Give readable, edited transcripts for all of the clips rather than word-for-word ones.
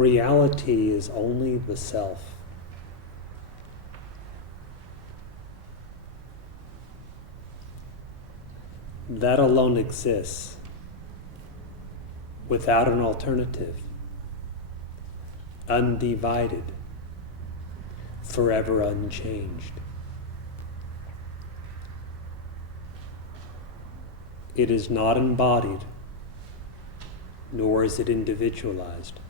reality is only the self. That alone exists without an alternative, undivided, forever unchanged. It is not embodied, nor is it individualized.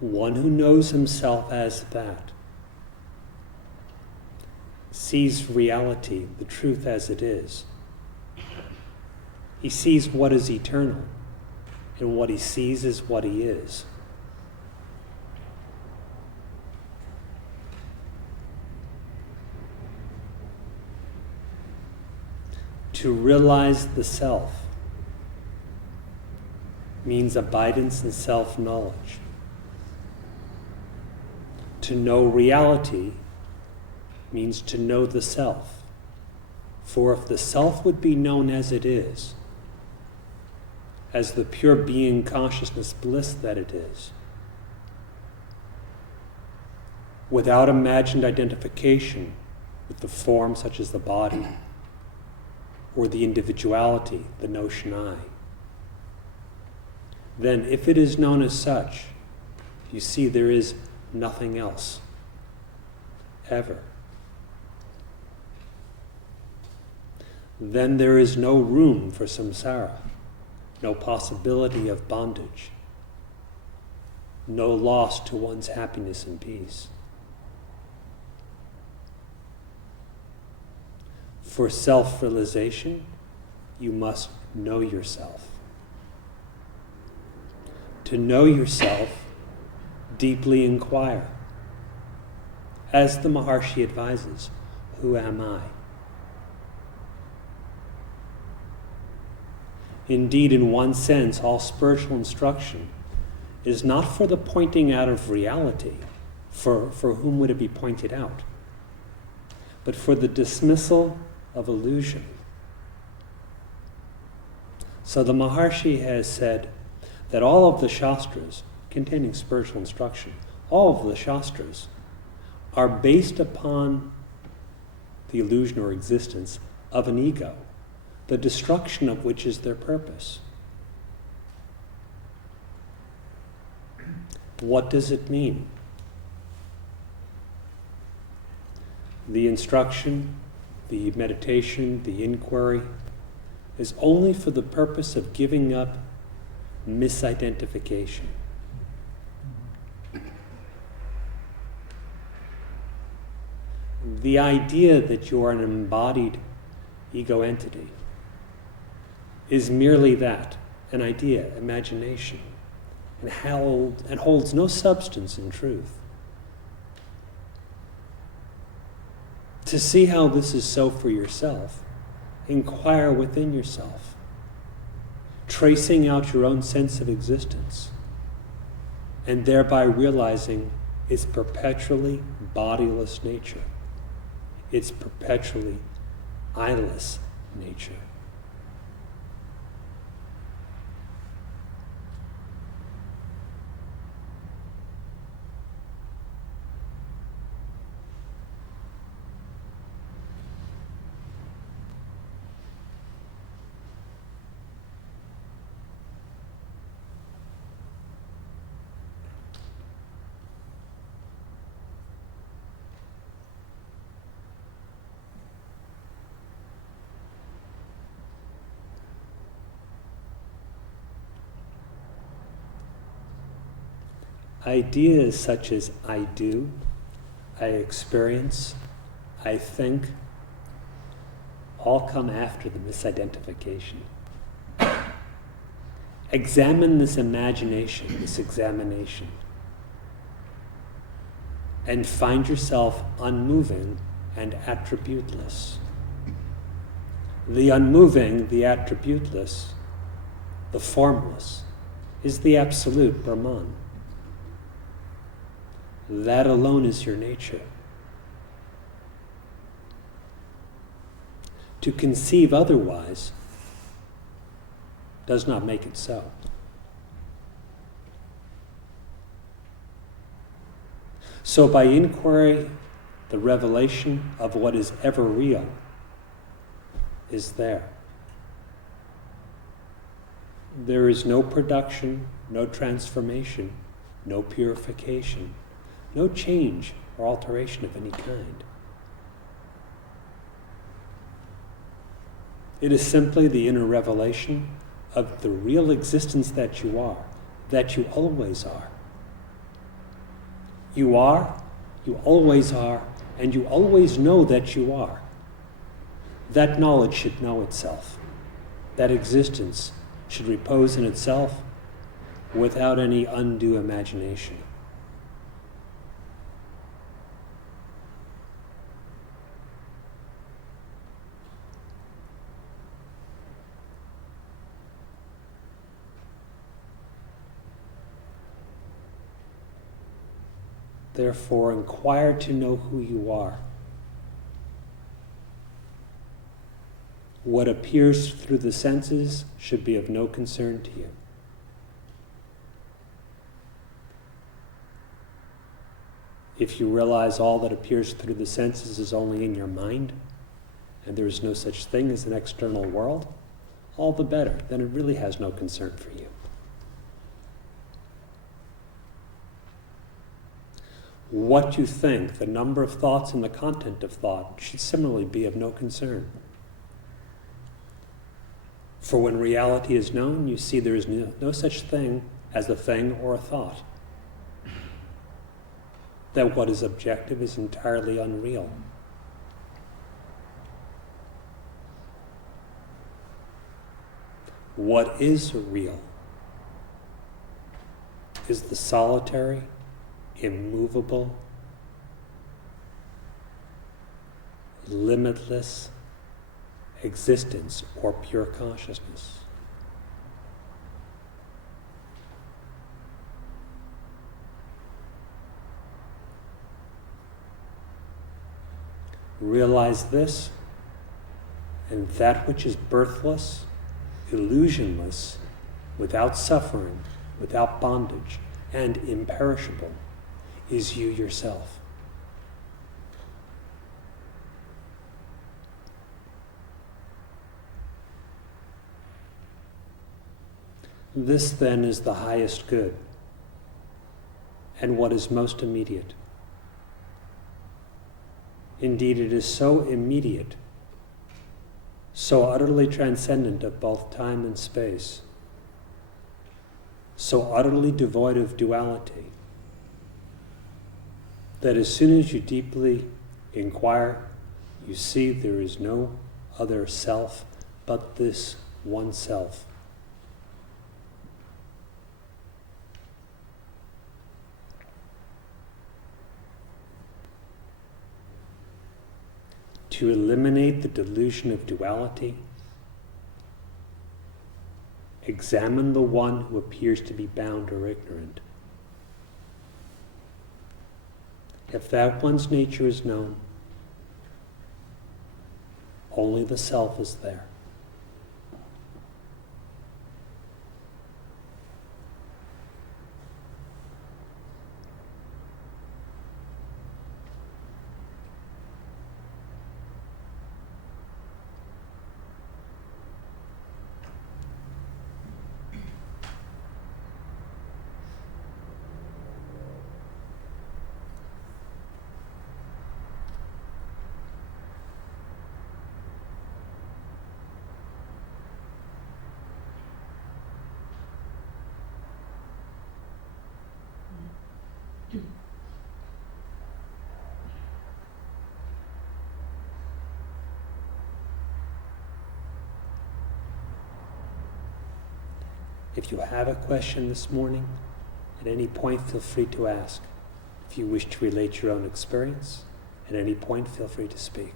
One who knows himself as that sees reality, the truth as it is. He sees what is eternal, and what he sees is what he is. To realize the self means abidance in self-knowledge. To know reality means to know the self. For if the self would be known as it is, as the pure being consciousness bliss that it is, without imagined identification with the form such as the body, or the individuality, the notion I, then if it is known as such, you see there is nothing else, ever. Then there is no room for samsara, no possibility of bondage, no loss to one's happiness and peace. For self-realization, you must know yourself. To know yourself, deeply inquire. As the Maharshi advises, who am I? Indeed, in one sense, all spiritual instruction is not for the pointing out of reality, for whom would it be pointed out, but for the dismissal of illusion. So the Maharshi has said that all of the Shastras containing spiritual instruction, all of the Shastras are based upon the illusion or existence of an ego, the destruction of which is their purpose. What does it mean? The instruction, the meditation, the inquiry is only for the purpose of giving up misidentification. The idea that you are an embodied ego entity is merely that, an idea, imagination, and holds no substance in truth. To see how this is so for yourself, inquire within yourself, tracing out your own sense of existence, and thereby realizing its perpetually bodiless nature, its perpetually eyeless nature. Ideas such as I do, I experience, I think, all come after the misidentification. Examine this imagination, this examination, and find yourself unmoving and attributeless. The unmoving, the attributeless, the formless, is the absolute Brahman. That alone is your nature. To conceive otherwise does not make it so. So by inquiry, the revelation of what is ever real is there. There is no production, no transformation, no purification, no change or alteration of any kind. It is simply the inner revelation of the real existence that you are, that you always are. You are, you always are, and you always know that you are. That knowledge should know itself. That existence should repose in itself without any undue imagination. Therefore, inquire to know who you are. What appears through the senses should be of no concern to you. If you realize all that appears through the senses is only in your mind, and there is no such thing as an external world, all the better. Then it really has no concern for you. What you think, the number of thoughts and the content of thought should similarly be of no concern. For when reality is known, you see there is no such thing as a thing or a thought. That what is objective is entirely unreal. What is real is the solitary, immovable, limitless existence or pure consciousness. Realize this, and that which is birthless, illusionless, without suffering, without bondage, and imperishable, is you yourself. This then is the highest good, and what is most immediate. Indeed, it is so immediate, so utterly transcendent of both time and space, so utterly devoid of duality, that as soon as you deeply inquire, you see there is no other self but this one self. To eliminate the delusion of duality, examine the one who appears to be bound or ignorant. If that one's nature is known, only the self is there. If you have a question this morning, at any point feel free to ask. If you wish to relate your own experience, at any point feel free to speak.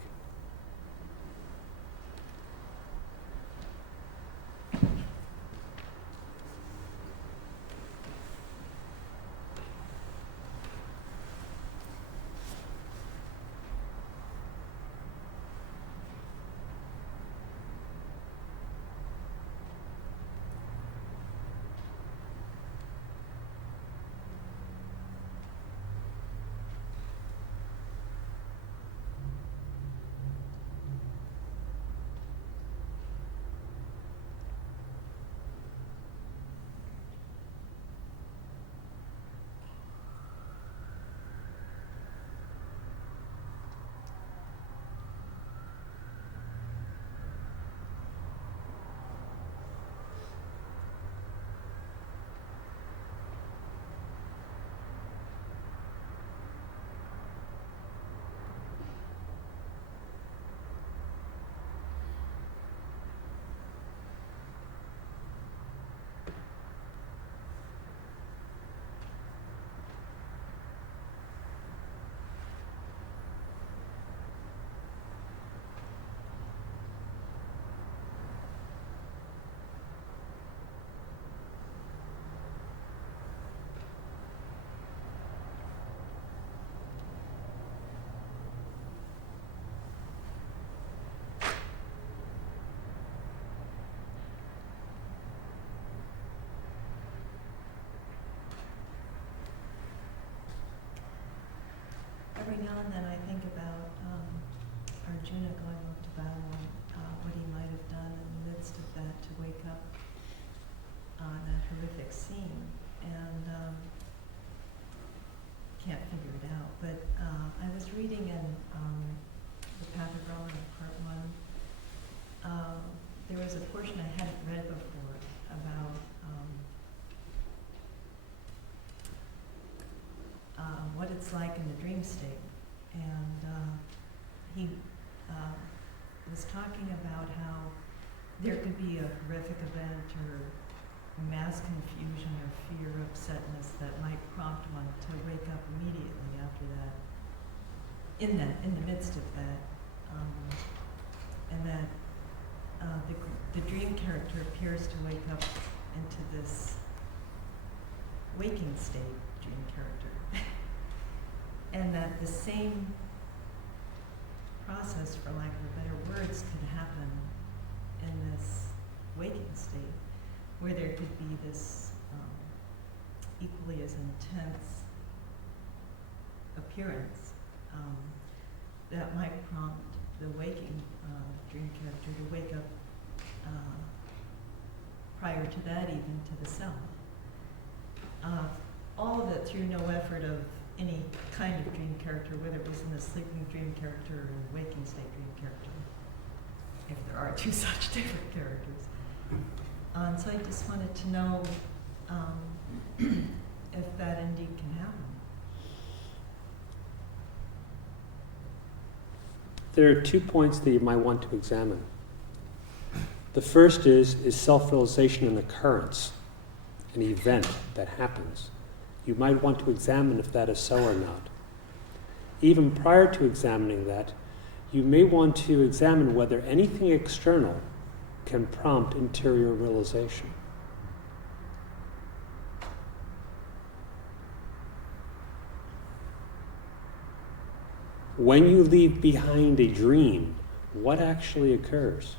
every now and then I think about Arjuna going off to battle, what he might have done in the midst of that to wake up on that horrific scene, and can't figure it out. But I was reading in The Path of Brahma, Part 1. There was a portion I hadn't read before about what it's like in the dream state. And he was talking about how there could be a horrific event or mass confusion or fear, upsetness that might prompt one to wake up immediately after that, in the midst of that, and that the dream character appears to wake up into this waking state, dream character, and that the same process, for lack of better words, could happen in this waking state, where there could be this equally as intense appearance that might prompt the waking dream character to wake up prior to that, even to the self. All of it through no effort of any kind of dream character, whether it was in the sleeping dream character or the waking state dream character, if there are two such different characters. So I just wanted to know if that indeed can happen. There are 2 points that you might want to examine. The first is self-realization an occurrence, an event that happens? You might want to examine if that is so or not. Even prior to examining that, you may want to examine whether anything external can prompt interior realization. When you leave behind a dream, what actually occurs?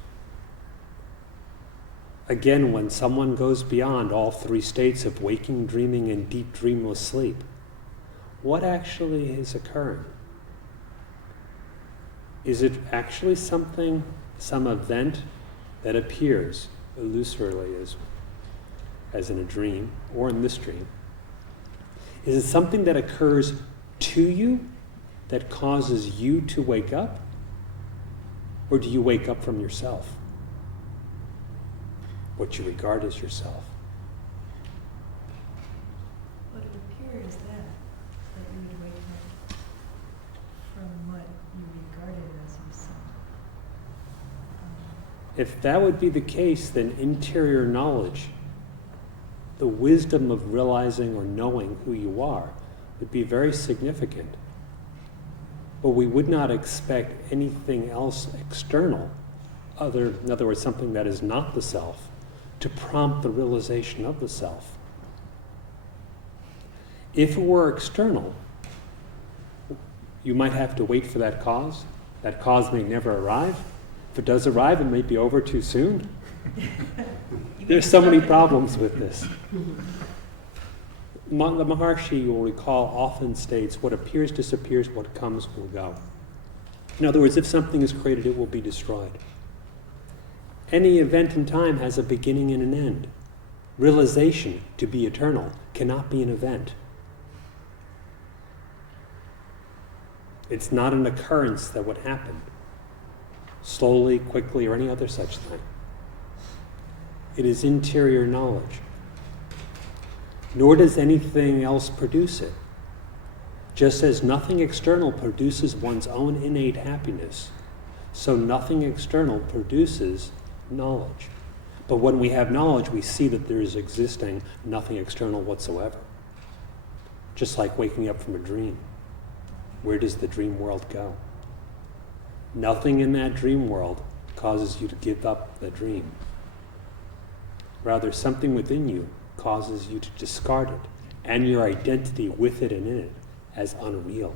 Again, when someone goes beyond all 3 states of waking, dreaming, and deep dreamless sleep, what actually is occurring? Is it actually something, some event that appears illusorily as in a dream or in this dream? Is it something that occurs to you that causes you to wake up? Or do you wake up from yourself? What you regard as yourself? What would appear is that you would wake up from what you regarded as yourself. If that would be the case, then interior knowledge, the wisdom of realizing or knowing who you are, would be very significant. But we would not expect anything else external, in other words, something that is not the self, to prompt the realization of the self. If it were external, you might have to wait for that cause. That cause may never arrive. If it does arrive, it may be over too soon. There's so many problems with this. The Maharshi, you will recall, often states, what appears disappears, what comes will go. In other words, if something is created, it will be destroyed. Any event in time has a beginning and an end. Realization, to be eternal, cannot be an event. It's not an occurrence that would happen slowly, quickly, or any other such thing. It is interior knowledge. Nor does anything else produce it. Just as nothing external produces one's own innate happiness, so nothing external produces knowledge. But when we have knowledge, we see that there is existing nothing external whatsoever. Just like waking up from a dream. Where does the dream world go? Nothing in that dream world causes you to give up the dream. Rather, something within you causes you to discard it, and your identity with it and in it as unreal.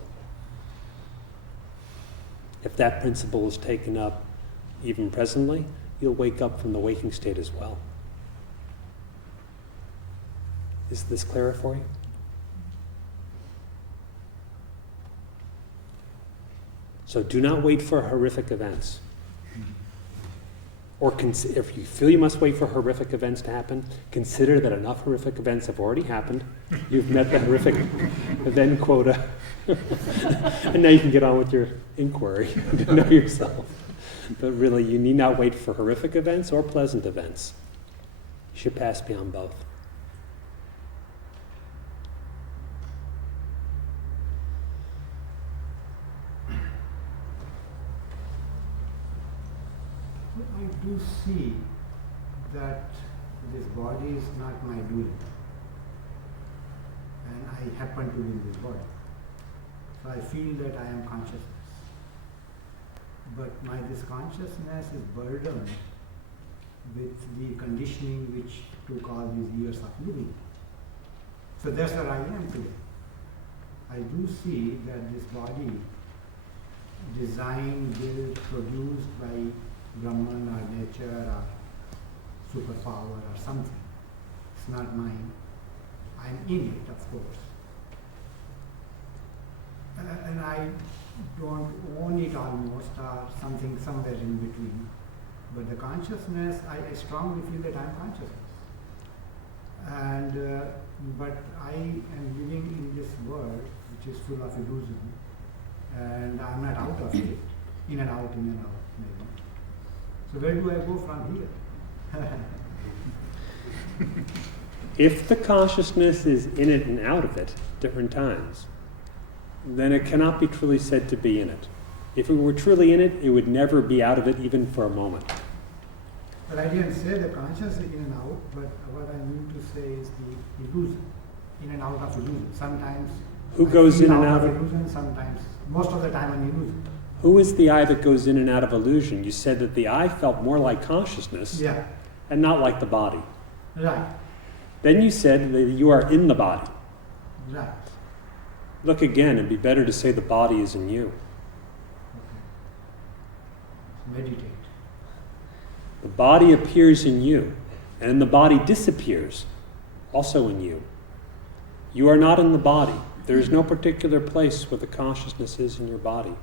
If that principle is taken up even presently, you'll wake up from the waking state as well. Is this clearer for you? So do not wait for horrific events. Or if you feel you must wait for horrific events to happen, consider that enough horrific events have already happened. You've met the horrific event quota. And now you can get on with your inquiry to know yourself. But really, you need not wait for horrific events or pleasant events. You should pass beyond both. I do see that this body is not my doing, and I happen to be in this body. So I feel that I am consciousness. But this consciousness is burdened with the conditioning which took all these years of living. So that's where I am today. I do see that this body, designed, built, produced by Brahman or nature or superpower or something. It's not mine. I'm in it, of course. And I don't own it almost, or something somewhere in between. But the consciousness, I strongly feel that I'm consciousness. And but I am living in this world which is full of illusion, and I'm not out of it. In and out, maybe. So where do I go from here? If the consciousness is in it and out of it, different times, then it cannot be truly said to be in it. If it were truly in it, it would never be out of it even for a moment. But I didn't say the conscious is in and out, but what I mean to say is the illusion, in and out of illusion. Sometimes who goes in and out of illusion, sometimes, most of the time an illusion. Who is the I that goes in and out of illusion? You said that the I felt more like consciousness and not like the body. Right. Then you said that you are in the body. Right. Look again, it'd be better to say the body is in you. Okay. Meditate. The body appears in you, and the body disappears, also in you. You are not in the body. There is no particular place where the consciousness is in your body,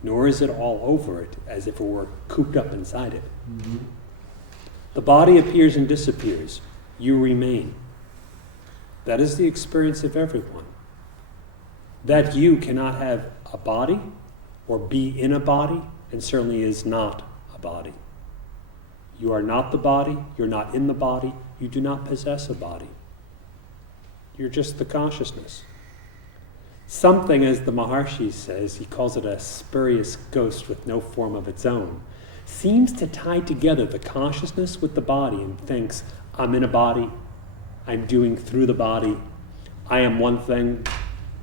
nor is it all over it, as if it were cooped up inside it. Mm-hmm. The body appears and disappears. You remain. That is the experience of everyone. That you cannot have a body or be in a body, and certainly is not a body. You are not the body, you're not in the body, you do not possess a body. You're just the consciousness. Something, as the Maharshi says, he calls it a spurious ghost with no form of its own, seems to tie together the consciousness with the body and thinks, I'm in a body, I'm doing through the body, I am one thing,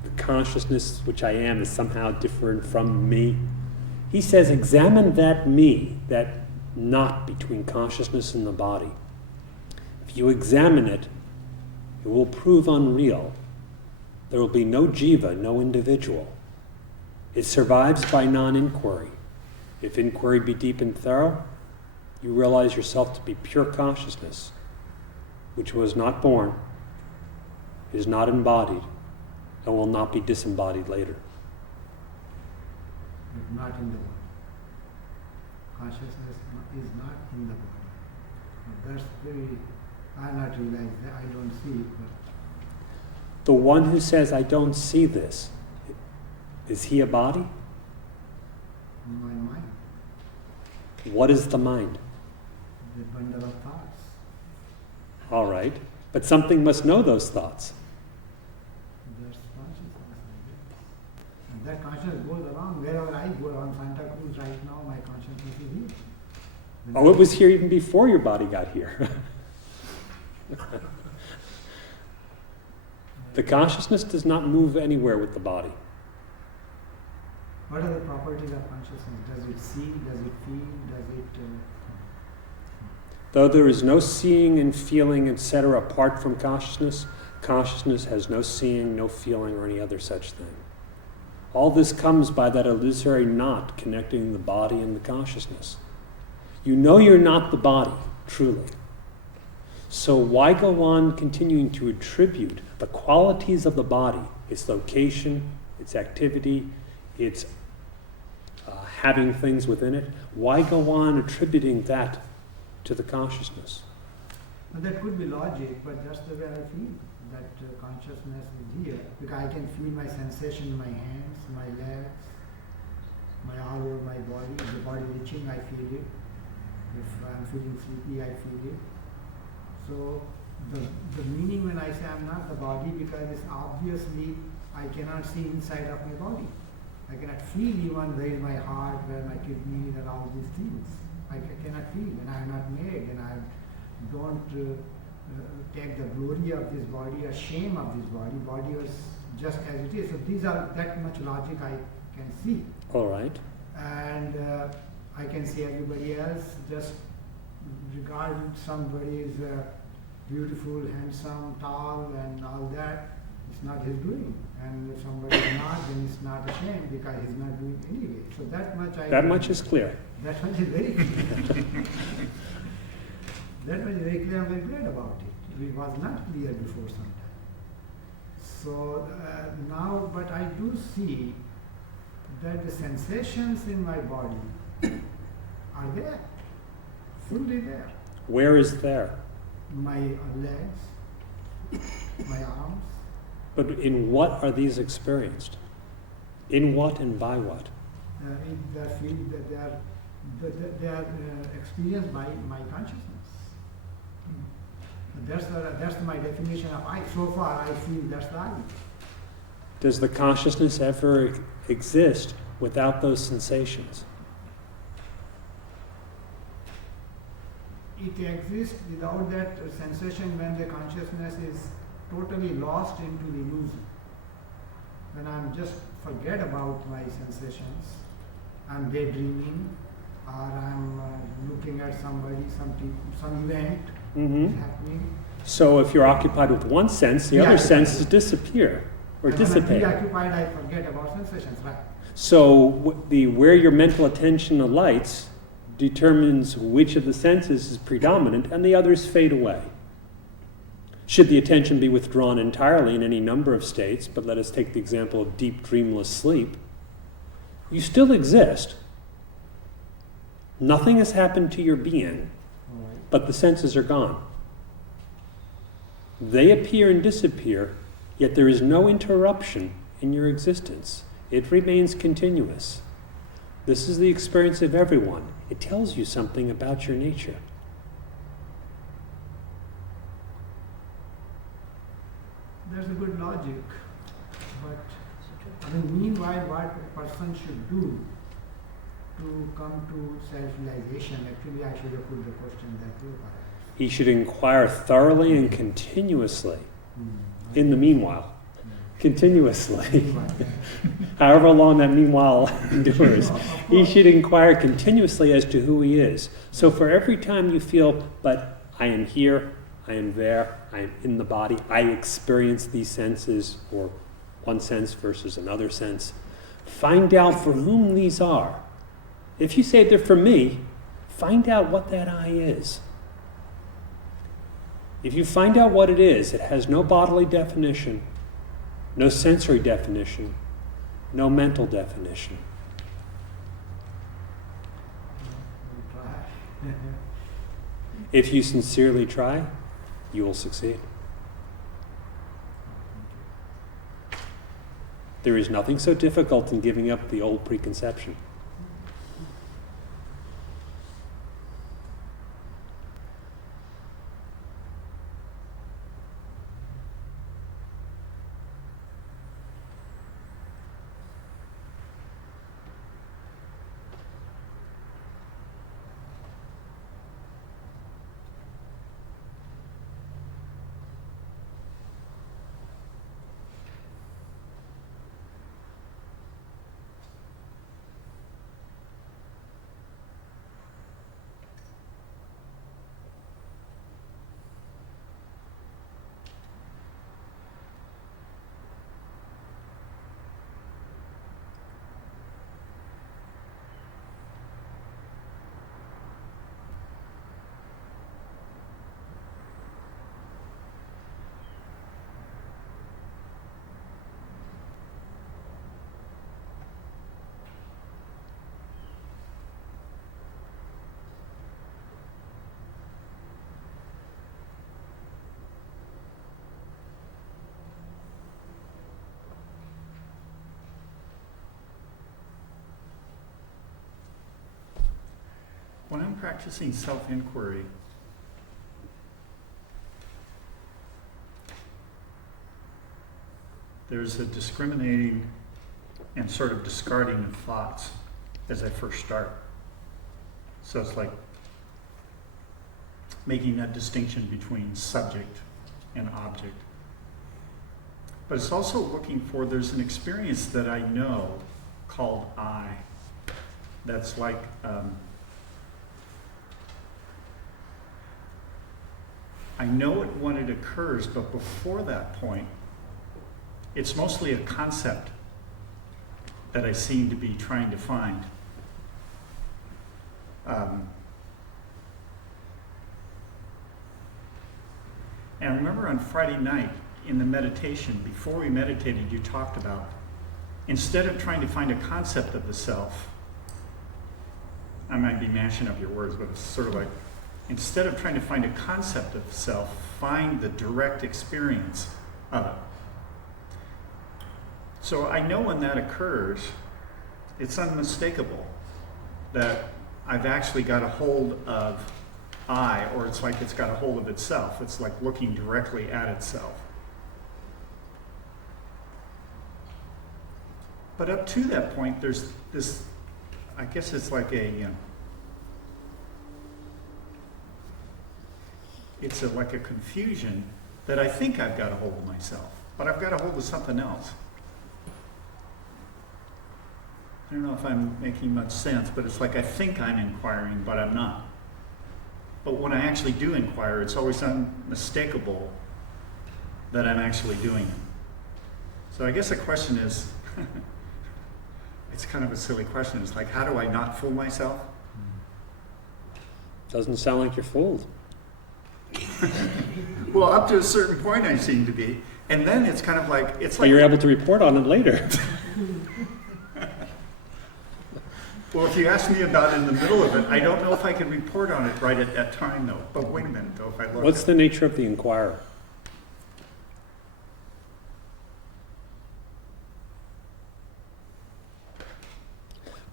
the consciousness which I am is somehow different from me. He says, examine that me, that knot between consciousness and the body. If you examine it, it will prove unreal. There will be no jiva, no individual. It survives by non-inquiry. If inquiry be deep and thorough, you realize yourself to be pure consciousness, which was not born, is not embodied, and will not be disembodied later. But not in the body. Consciousness is not in the body. But that's very, I not realize that, I don't see it, but The one who says, I don't see this, is he a body? my mind, What is the mind? the bundle of thoughts. All right, but something must know those thoughts. That's consciousness, I guess. And that consciousness goes around wherever I go around Santa Cruz right now, my consciousness is here. Oh, it was here even before your body got here. The consciousness does not move anywhere with the body. What are the properties of consciousness? Does it see? Does it feel? Does it... Though there is no seeing and feeling, etc., apart from consciousness, consciousness has no seeing, no feeling, or any other such thing. All this comes by that illusory knot connecting the body and the consciousness. You know you're not the body, truly. So why go on continuing to attribute the qualities of the body, its location, its activity, its having things within it, why go on attributing that to the consciousness? Now, that could be logic, but that's the way I feel, that consciousness is here. Because I can feel my sensation in my hands, my legs, my all over my body. The body itching, I feel it. If I'm feeling sleepy, I feel it. So the meaning when I say I'm not the body, because it's obviously I cannot see inside of my body. I cannot feel even where is my heart, where my kidneys, and all these things. I cannot feel, and I am not made, and I don't take the glory of this body or shame of this body. Body is just as it is. So these are that much logic I can see. All right. And I can see everybody else just regard somebody is beautiful, handsome, tall, and all that. It's not his doing. And if somebody is not, then it's not a shame because he's not doing anyway. So that much That much is clear. That much is very clear. That much is very clear. I'm very glad about it. It was not clear before some time. So now, but I do see that the sensations in my body are there, fully there. Where is there? My legs, my arms. But in what are these experienced? In what and by what? In the field that they are experienced by my consciousness. That's my definition of I. So far, I feel that's the I. Does the consciousness ever exist without those sensations? It exists without that sensation when the consciousness is totally lost into the illusion. When I'm just forget about my sensations, I'm daydreaming, or I'm looking at somebody, some event is happening. So if you're occupied with one sense, the other senses disappear or dissipate. When I'm preoccupied, I forget about sensations, right? So where your mental attention alights determines which of the senses is predominant and the others fade away. Should the attention be withdrawn entirely in any number of states, but let us take the example of deep dreamless sleep, you still exist. Nothing has happened to your being, but the senses are gone. They appear and disappear, yet there is no interruption in your existence. It remains continuous. This is the experience of everyone. It tells you something about your nature. There's a good logic, but meanwhile, what a person should do to come to self-realization, actually I should have put the question that way perhaps. He should inquire thoroughly and continuously. In the meanwhile. Continuously. However long that meanwhile endures. He should inquire continuously as to who he is. So for every time you feel, but I am here, I am there, I am in the body, I experience these senses, or one sense versus another sense, find out for whom these are. If you say they're for me, find out what that I is. If you find out what it is, it has no bodily definition, no sensory definition, no mental definition. If you sincerely try, you will succeed. There is nothing so difficult in giving up the old preconception. when I'm practicing self-inquiry, there's a discriminating and sort of discarding of thoughts as I first start. So it's like making that distinction between subject and object. But it's also looking for, there's an experience that I know called I. That's like, I know it when it occurs, but before that point, it's mostly a concept that I seem to be trying to find. And I remember on Friday night in the meditation, before we meditated, you talked about, instead of trying to find a concept of the self, I might be mashing up your words, but it's sort of like, instead of trying to find a concept of self, find the direct experience of it. So I know when that occurs, it's unmistakable that I've actually got a hold of I, or it's like it's got a hold of itself. It's like looking directly at itself. But up to that point, there's this, I guess it's like like a confusion that I think I've got a hold of myself, but I've got a hold of something else. I don't know if I'm making much sense, but it's like I think I'm inquiring, but I'm not. But when I actually do inquire, it's always unmistakable that I'm actually doing it. So I guess the question is, it's kind of a silly question. It's like, how do I not fool myself? Doesn't sound like you're fooled. Well, up to a certain point I seem to be. And then it's kind of like, it's But like... you're able to report on it later. Well, if you ask me about it in the middle of it, I don't know if I can report on it right at that time, though. But wait a minute, though, if I look... What's the nature of the inquirer?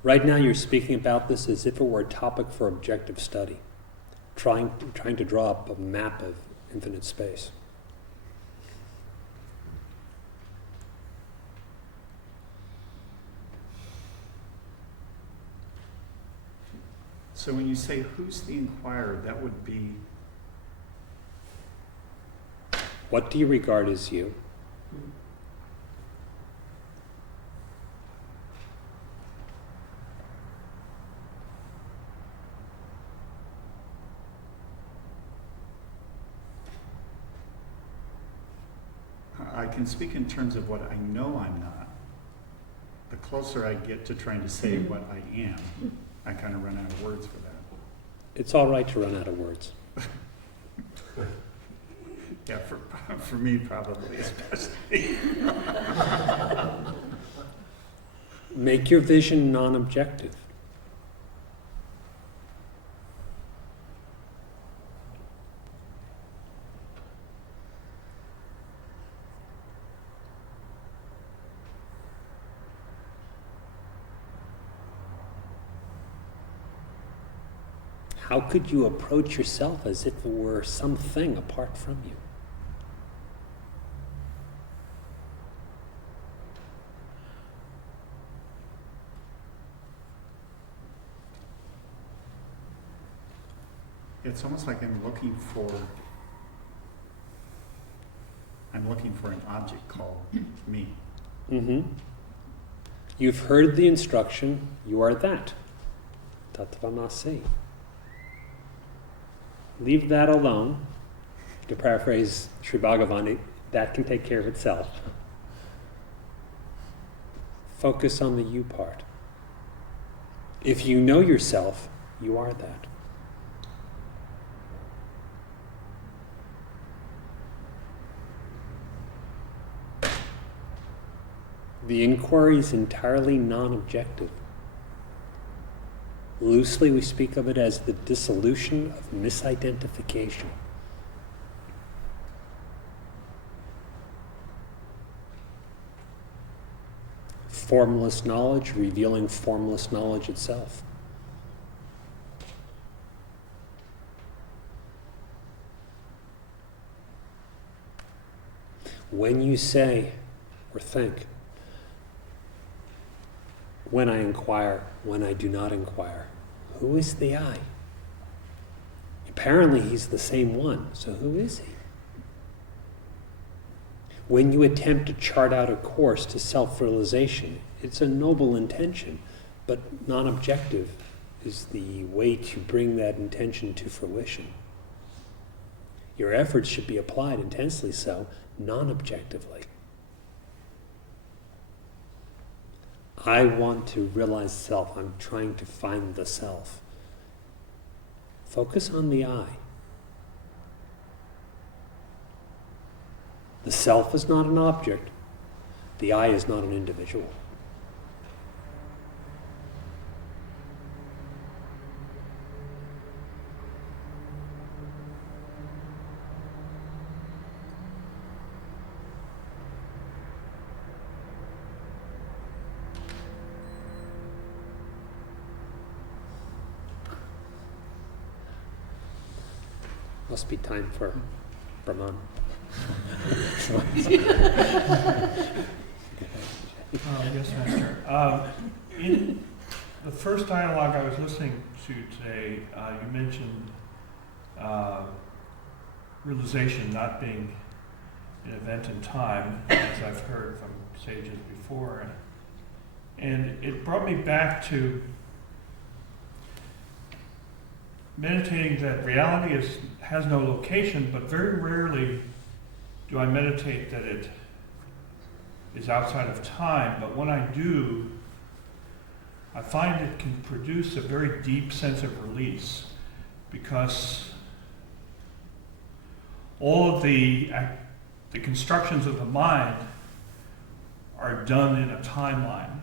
Right now you're speaking about this as if it were a topic for objective study, trying to draw up a map of infinite space. So when you say, who's the inquirer, that would be... What do you regard as you? I can speak in terms of what I know I'm not. The closer I get to trying to say what I am, I kind of run out of words for that. It's all right to run out of words. Yeah, for me probably, especially. Make your vision non-objective. How could you approach yourself as if it were something apart from you? It's almost like I'm looking for an object called me. Mm-hmm. You've heard the instruction, you are that. Tattvamasi. Leave that alone. To paraphrase Sri Bhagavan, that can take care of itself. Focus on the you part. If you know yourself, you are that. The inquiry is entirely non-objective. Loosely, we speak of it as the dissolution of misidentification. Formless knowledge revealing formless knowledge itself. When you say or think, when I inquire, when I do not inquire, who is the I? Apparently he's the same one, so who is he? When you attempt to chart out a course to self-realization, it's a noble intention, but non-objective is the way to bring that intention to fruition. Your efforts should be applied intensely so, non-objectively. I want to realize self. I'm trying to find the self. Focus on the I. The self is not an object. The I is not an individual. Must be time for Brahman. Yes, Master. In the first dialogue I was listening to today, you mentioned realization not being an event in time, as I've heard from sages before. And it brought me back to meditating that reality has no location, but very rarely do I meditate that it is outside of time. But when I do, I find it can produce a very deep sense of release, because all of the constructions of the mind are done in a timeline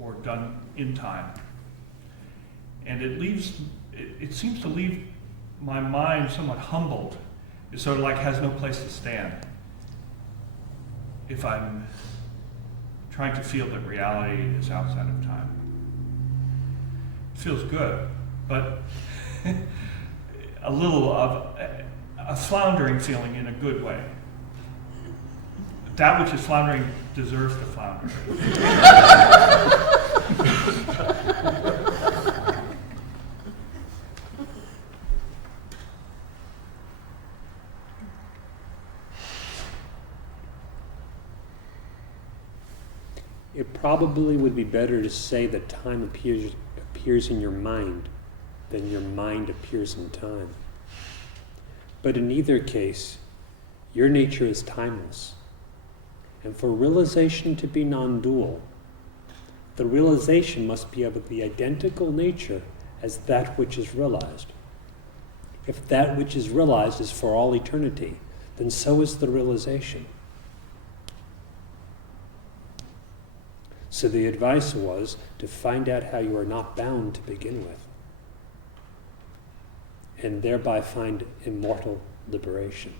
or done in time. And it seems to leave my mind somewhat humbled. It sort of like has no place to stand if I'm trying to feel that reality is outside of time. It feels good, but a little of a floundering feeling in a good way. That which is floundering deserves to flounder. It probably would be better to say that time appears in your mind than your mind appears in time. But in either case, your nature is timeless. And for realization to be non-dual, the realization must be of the identical nature as that which is realized. If that which is realized is for all eternity, then so is the realization. So the advice was to find out how you are not bound to begin with, and thereby find immortal liberation.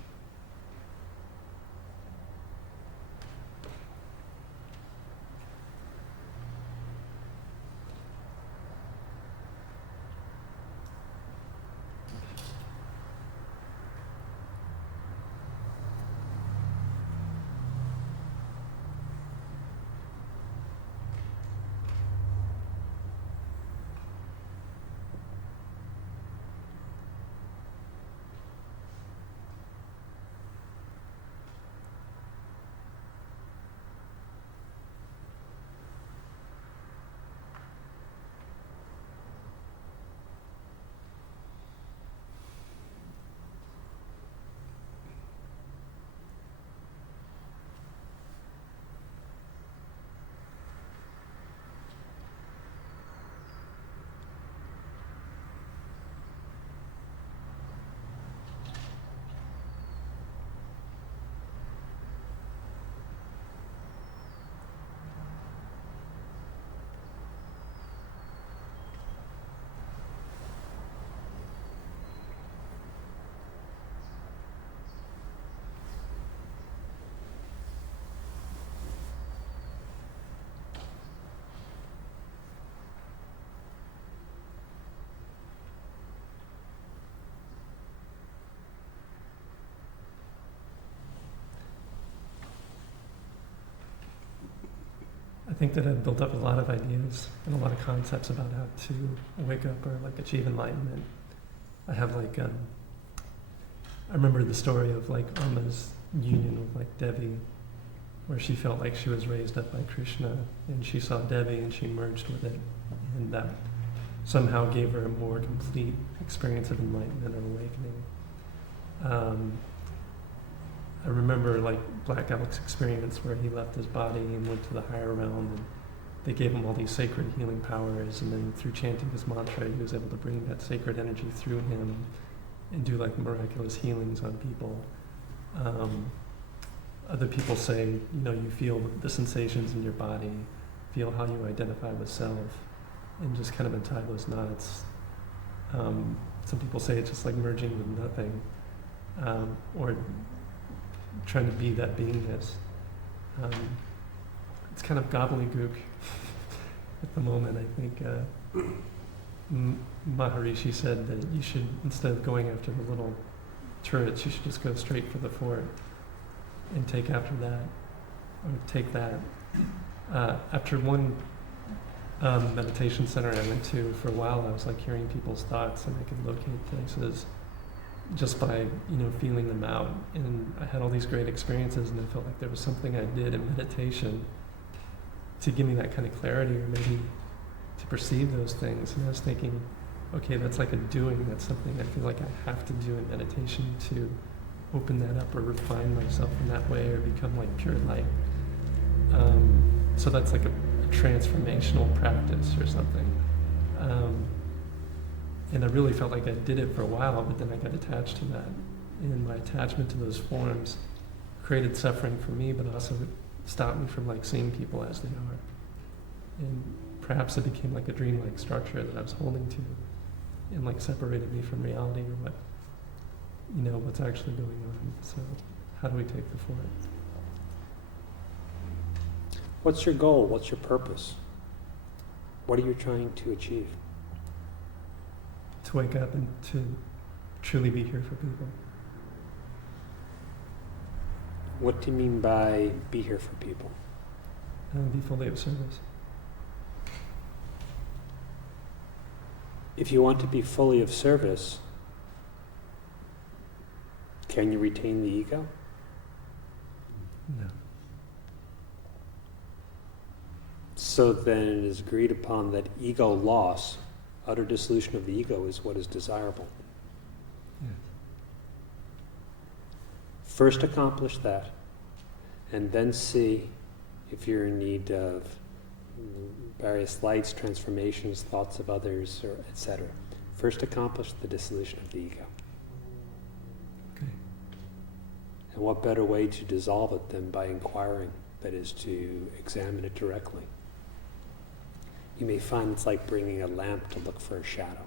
think that I've built up a lot of ideas and a lot of concepts about how to wake up or like achieve enlightenment. I have like, I remember the story of like Amma's union with like Devi, where she felt like she was raised up by Krishna and she saw Devi and she merged with it, and that somehow gave her a more complete experience of enlightenment or awakening. I remember like Black Elk's experience where he left his body and went to the higher realm, and they gave him all these sacred healing powers, and then through chanting his mantra he was able to bring that sacred energy through him and do like miraculous healings on people. Other people say, you know, you feel the sensations in your body, feel how you identify with self, and just kind of untie those knots. Some people say it's just like merging with nothing, or trying to be that beingness. It's kind of gobbledygook at the moment. I think Maharishi said that you should, instead of going after the little turrets, you should just go straight for the fort and take after that, or take that. After one meditation center I went to for a while, I was like hearing people's thoughts, and I could locate places just by, you know, feeling them out. And I had all these great experiences, and I felt like there was something I did in meditation to give me that kind of clarity, or maybe to perceive those things. And I was thinking, okay, that's like a doing. That's something I feel like I have to do in meditation to open that up or refine myself in that way, or become like pure light. So that's like a transformational practice or something. And I really felt like I did it for a while, but then I got attached to that. And my attachment to those forms created suffering for me, but also stopped me from like seeing people as they are. And perhaps it became like a dreamlike structure that I was holding to, and like separated me from reality, or what, you know, what's actually going on. So how do we take the fort? What's your goal? What's your purpose? What are you trying to achieve? To wake up and to truly be here for people. What do you mean by be here for people? And be fully of service. If you want to be fully of service, can you retain the ego? No. So then it is agreed upon that ego loss, utter dissolution of the ego, is what is desirable. Yes. First accomplish that, and then see if you're in need of various lights, transformations, thoughts of others, or etc. First accomplish the dissolution of the ego. Okay. And what better way to dissolve it than by inquiring, that is, to examine it directly. You may find it's like bringing a lamp to look for a shadow.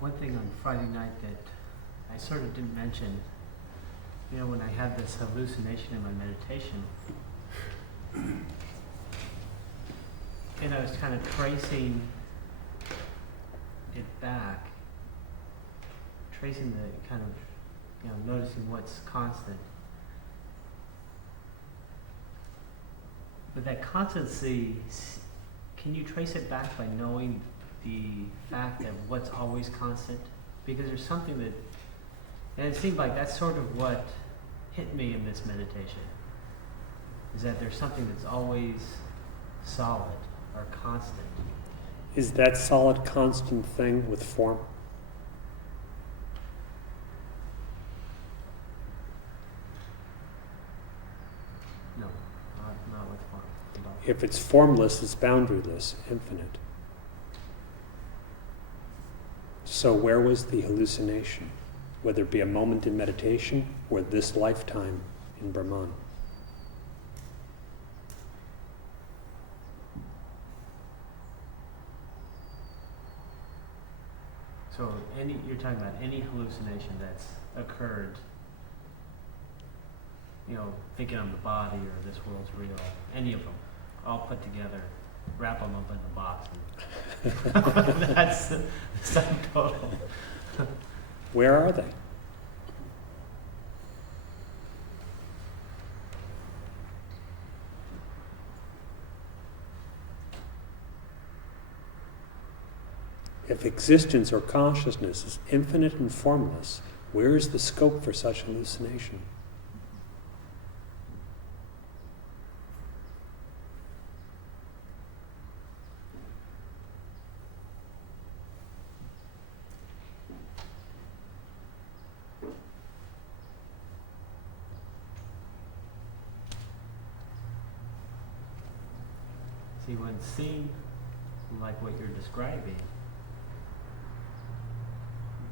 One thing on Friday night that I sort of didn't mention, you know, when I had this hallucination in my meditation, and I was kind of tracing it back, tracing the kind of, you know, noticing what's constant. But that constancy, can you trace it back by knowing the fact that what's always constant? Because there's something that, and it seemed like that's sort of what hit me in this meditation, is that there's something that's always solid or constant. Is that solid, constant thing with form? No, not with form. If it's formless, it's boundaryless, infinite. So where was the hallucination? Whether it be a moment in meditation or this lifetime in Brahman. So you're talking about any hallucination that's occurred, thinking of the body or this world's real, any of them, all put together, wrap them up in a box. And that's the sum total. Where are they? If existence or consciousness is infinite and formless, where is the scope for such hallucination? See, when seen like what you're describing,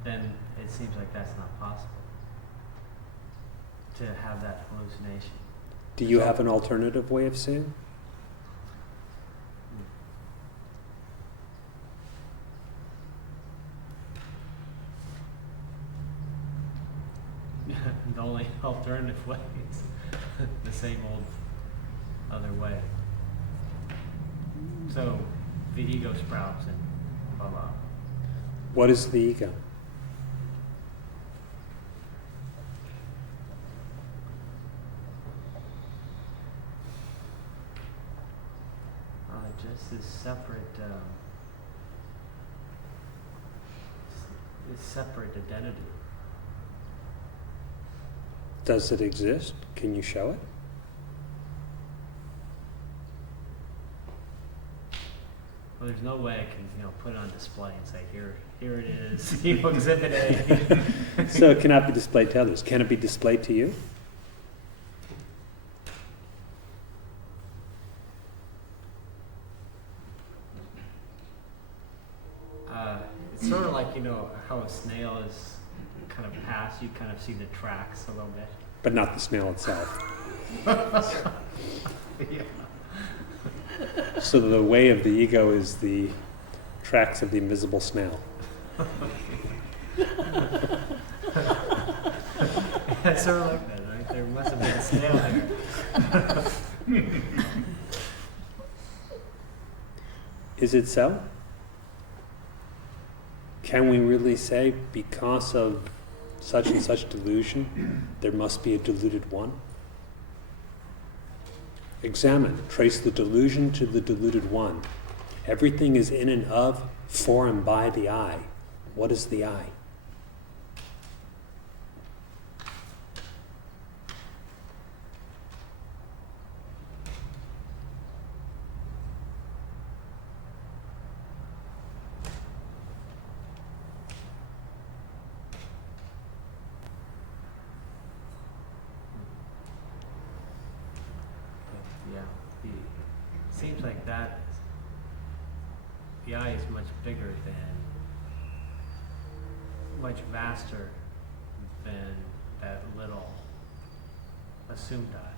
then it seems like that's not possible to have that hallucination. Do you have an alternative way of seeing? The only alternative way is the same old other way. So the ego sprouts and blah blah. What is the ego? Just this separate identity. Does it exist? Can you show it? Well, there's no way I can, put it on display and say, here it is, exhibit A. So it cannot be displayed to others. Can it be displayed to you? It's sort of like, how a snail is kind of passed, you kind of see the tracks a little bit. But not the snail itself. Yeah. So the way of the ego is the tracks of the invisible snail. It's sort of like that, right? There must have been a snail there. Is it so? Can we really say because of such and such delusion, there must be a deluded one? Examine, trace the delusion to the deluded one. Everything is in and of, for and by the I. What is the I? Seems like that, the I is much bigger much vaster than that little assumed I.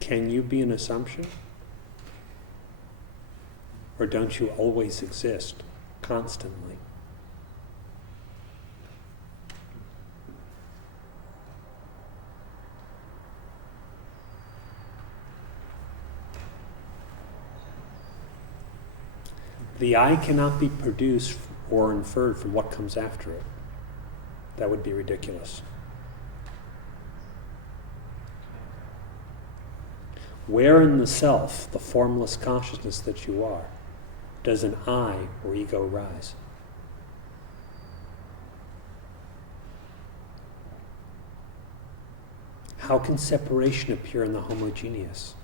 Can you be an assumption? Or don't you always exist, constantly? The I cannot be produced or inferred from what comes after it. That would be ridiculous. Where in the self, the formless consciousness that you are, does an I or ego rise? How can separation appear in the homogeneous?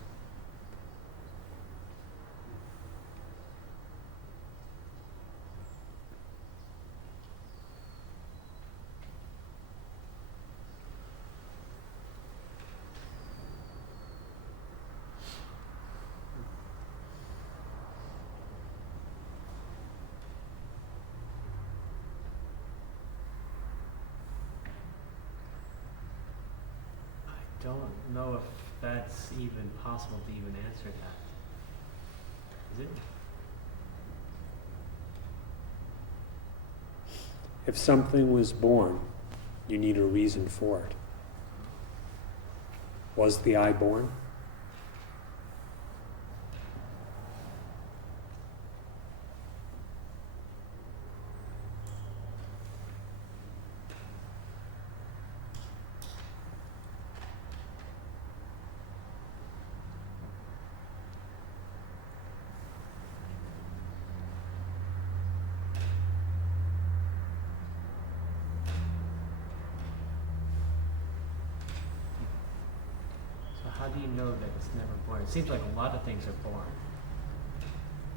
I don't know if that's even possible to even answer that. Is it? If something was born, you need a reason for it. Was the eye born? So how do you know that it's never born? It seems like a lot of things are born.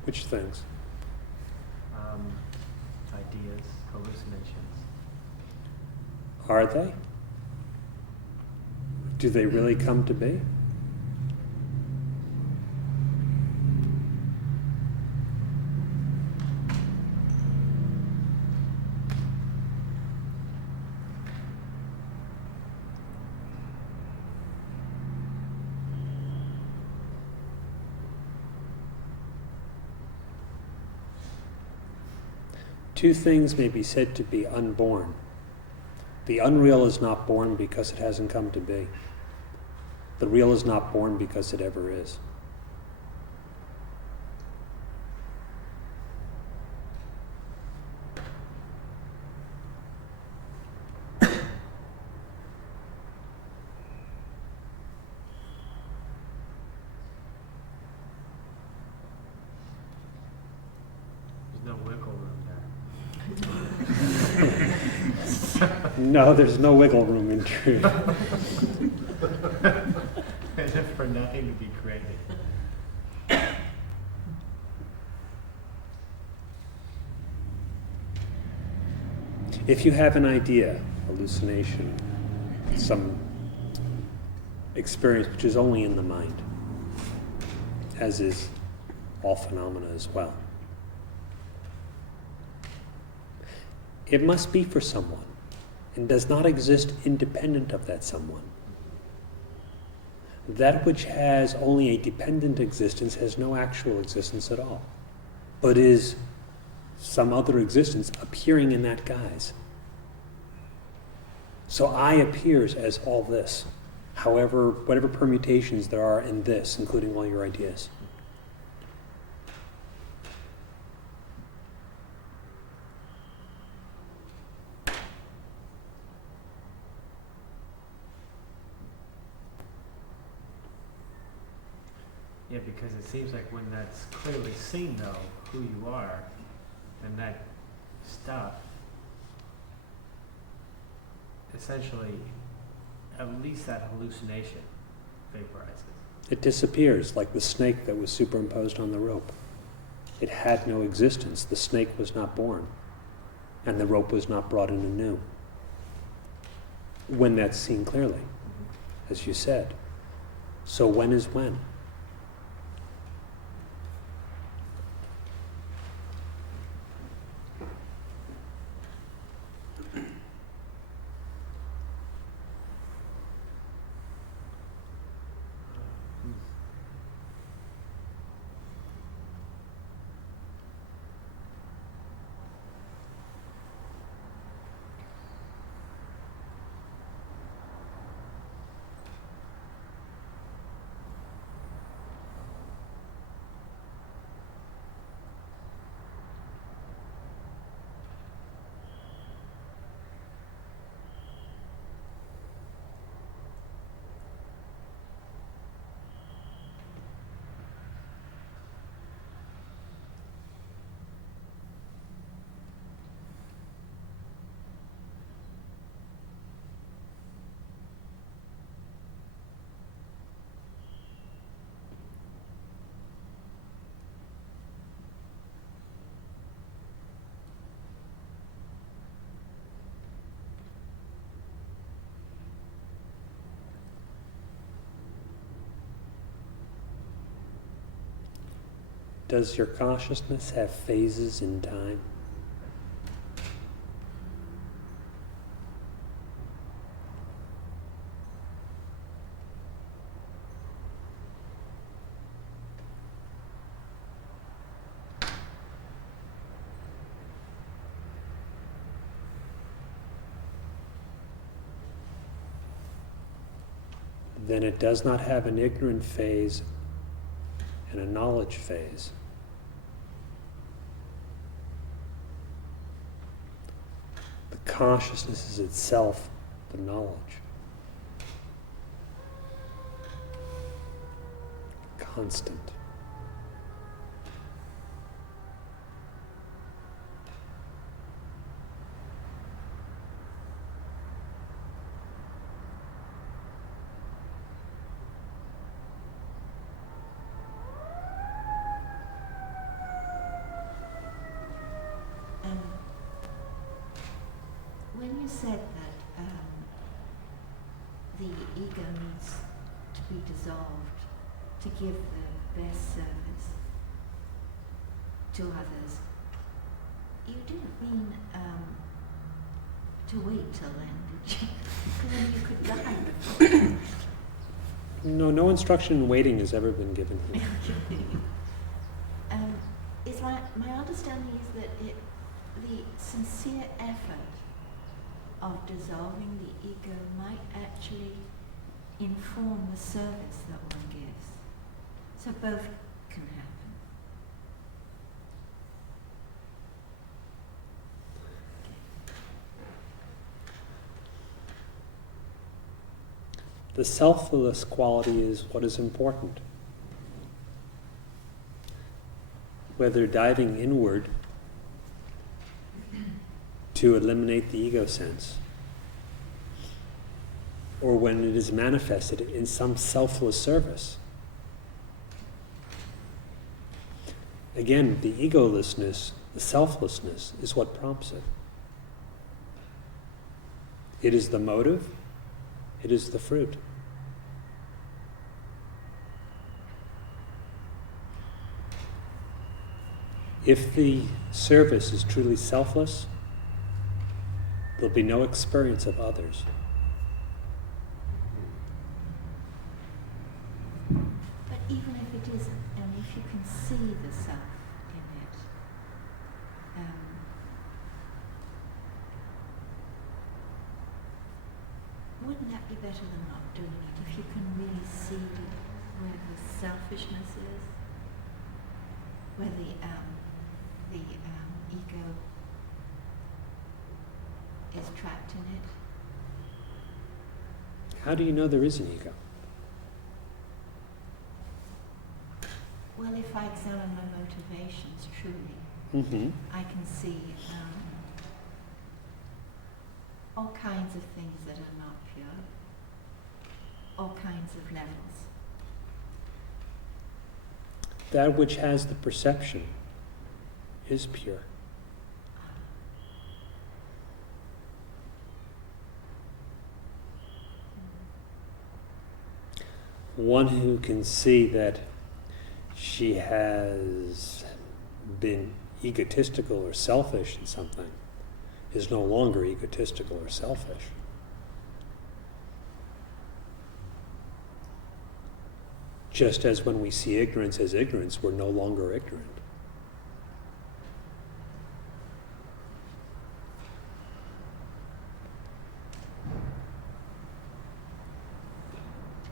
Which things? Ideas, hallucinations. Are they? Do they really come to be? Two things may be said to be unborn. The unreal is not born because it hasn't come to be. The real is not born because it ever is. There's no wiggle room there. No, there's no wiggle room in truth. For nothing to be created. If you have an idea, hallucination, some experience which is only in the mind, as is all phenomena as well, it must be for someone and does not exist independent of that someone. That which has only a dependent existence has no actual existence at all, but is some other existence appearing in that guise. So I appears as all this, however, whatever permutations there are in this, including all your ideas. Yeah, because it seems like when that's clearly seen, though, who you are, then that stuff essentially, at least that hallucination vaporizes. It disappears like the snake that was superimposed on the rope. It had no existence. The snake was not born, and the rope was not brought in anew. When that's seen clearly, as you said. So when is when? Does your consciousness have phases in time? then it does not have an ignorant phase and a knowledge phase. The consciousness is itself the knowledge. Constant. When you said that the ego needs to be dissolved to give the best service to others, you didn't mean to wait till then, did you? Because then you could die before. No, no instruction in waiting has ever been given here. Is my understanding is that the sincere effort of dissolving the ego might actually inform the service that one gives. So both can happen. The selfless quality is what is important. Whether diving inward to eliminate the ego sense, or when it is manifested in some selfless service. Again, the egolessness, the selflessness, is what prompts it. It is the motive, it is the fruit. If the service is truly selfless, there'll be no experience of others. But even if it isn't, and if you can see the self in it, wouldn't that be better than not doing it? If you can really see where the selfishness is, where the ego is trapped in it. How do you know there is an ego? Well, if I examine my motivations truly, Mm-hmm. I can see all kinds of things that are not pure, all kinds of levels. That which has the perception is pure. One who can see that she has been egotistical or selfish in something is no longer egotistical or selfish. Just as when we see ignorance as ignorance, we're no longer ignorant.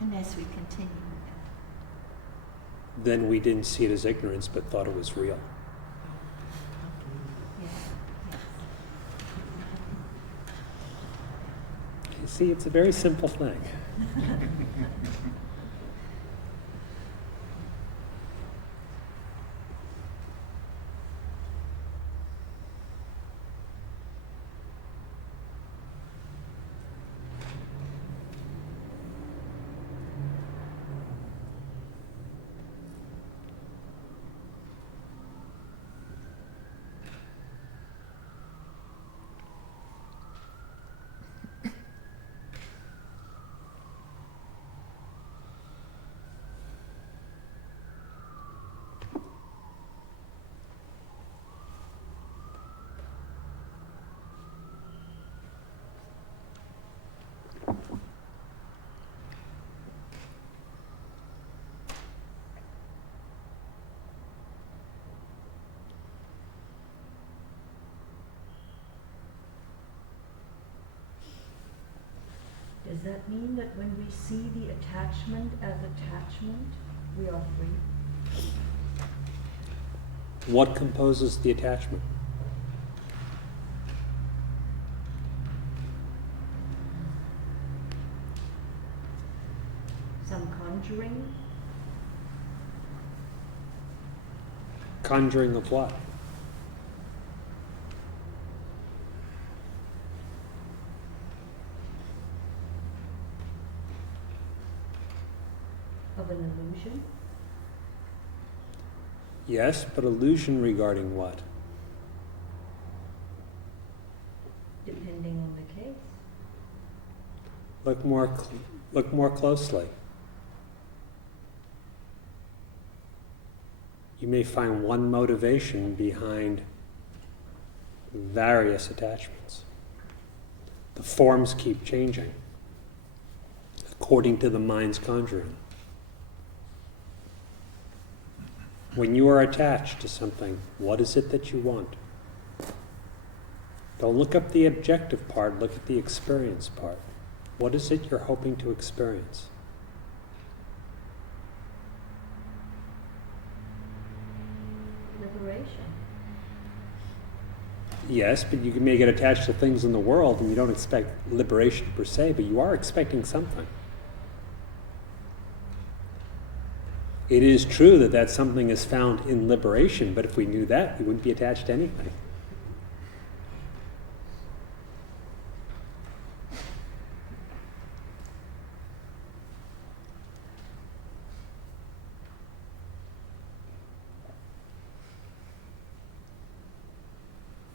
Unless we continue with it. Then we didn't see it as ignorance, but thought it was real. Yes, yes. You see, it's a very simple thing. Does that mean that when we see the attachment as attachment, we are free? What composes the attachment? Some conjuring? Conjuring of what? Of an illusion? Yes, but illusion regarding what? Depending on the case. Look more closely. You may find one motivation behind various attachments. The forms keep changing according to the mind's conjuring. When you are attached to something, what is it that you want? Don't look up the objective part, look at the experience part. What is it you're hoping to experience? Liberation. Yes, but you may get attached to things in the world and you don't expect liberation per se, but you are expecting something. It is true that that something is found in liberation, but if we knew that, we wouldn't be attached to anything.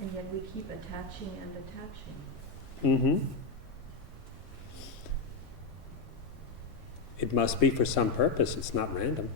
And yet we keep attaching and attaching. Mm-hmm. It must be for some purpose, it's not random.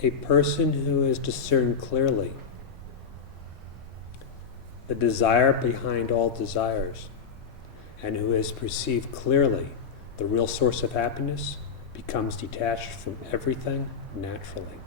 A person who has discerned clearly the desire behind all desires and who has perceived clearly the real source of happiness becomes detached from everything naturally.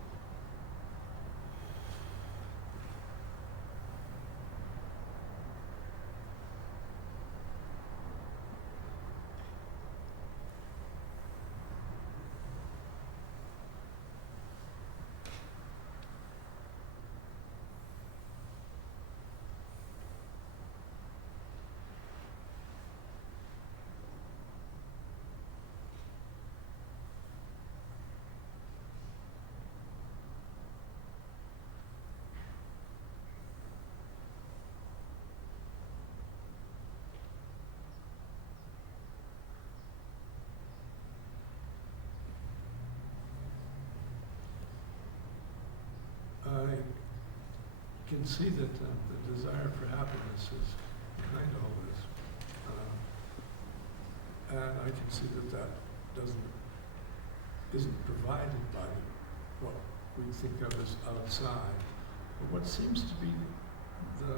I can see that the desire for happiness is behind all this. And I can see that that isn't provided by what we think of as outside. But what seems to be the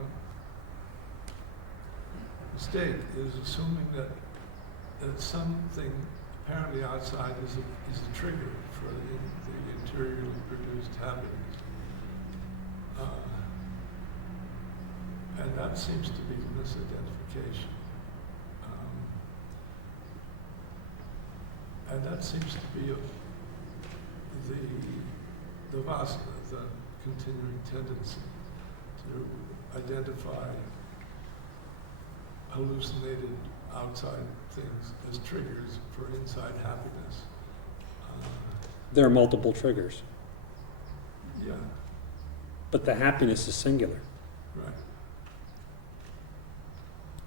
mistake is assuming that something apparently outside is a trigger for the interiorly produced happiness. And that seems to be misidentification. And that seems to be the vasana, the continuing tendency to identify hallucinated outside things as triggers for inside happiness. There are multiple triggers, Yeah, but the happiness is singular. right.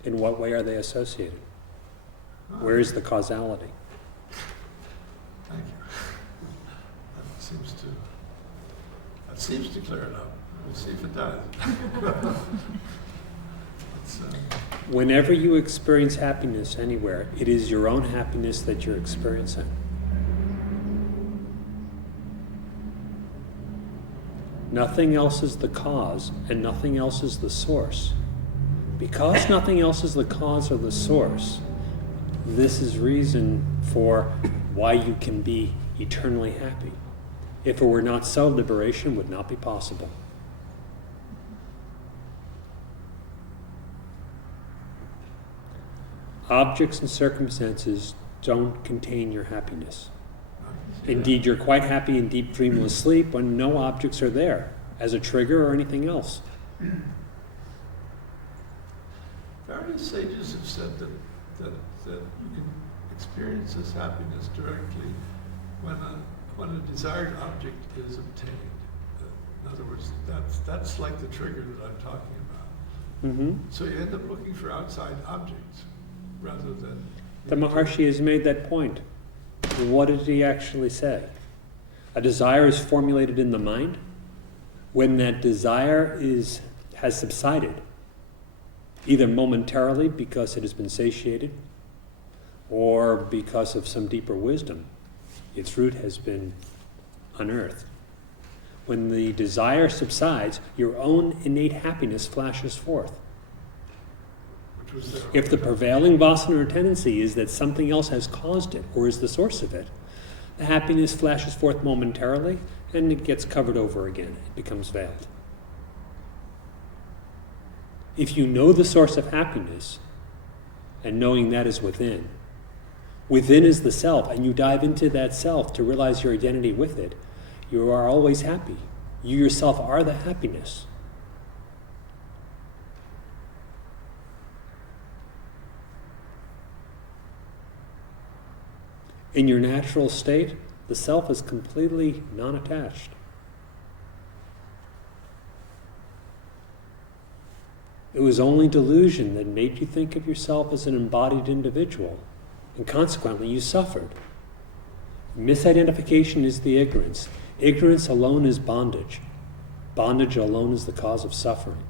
In what way are they associated? Where is the causality? Thank you. That seems to clear it up. We'll see if it does. Whenever you experience happiness anywhere, it is your own happiness that you're experiencing. Nothing else is the cause, and nothing else is the source. Because nothing else is the cause or the source, this is reason for why you can be eternally happy. If it were not so, liberation would not be possible. Objects and circumstances don't contain your happiness. Indeed, you're quite happy in deep dreamless sleep when no objects are there as a trigger or anything else. Various sages have said that you can experience this happiness directly when a desired object is obtained. In other words, that's like the trigger that I'm talking about. Mm-hmm. So you end up looking for outside objects rather than... The Maharshi has made that point. What did he actually say? A desire is formulated in the mind. When that desire has subsided, either momentarily because it has been satiated, or because of some deeper wisdom, its root has been unearthed. When the desire subsides, your own innate happiness flashes forth. If the prevailing vasana or tendency is that something else has caused it or is the source of it, the happiness flashes forth momentarily and it gets covered over again. It becomes veiled. If you know the source of happiness, and knowing that is within is the self, and you dive into that self to realize your identity with it, you are always happy. You yourself are the happiness. In your natural state, the self is completely non-attached. It was only delusion that made you think of yourself as an embodied individual, and consequently you suffered. Misidentification is the ignorance. Ignorance alone is bondage. Bondage alone is the cause of suffering.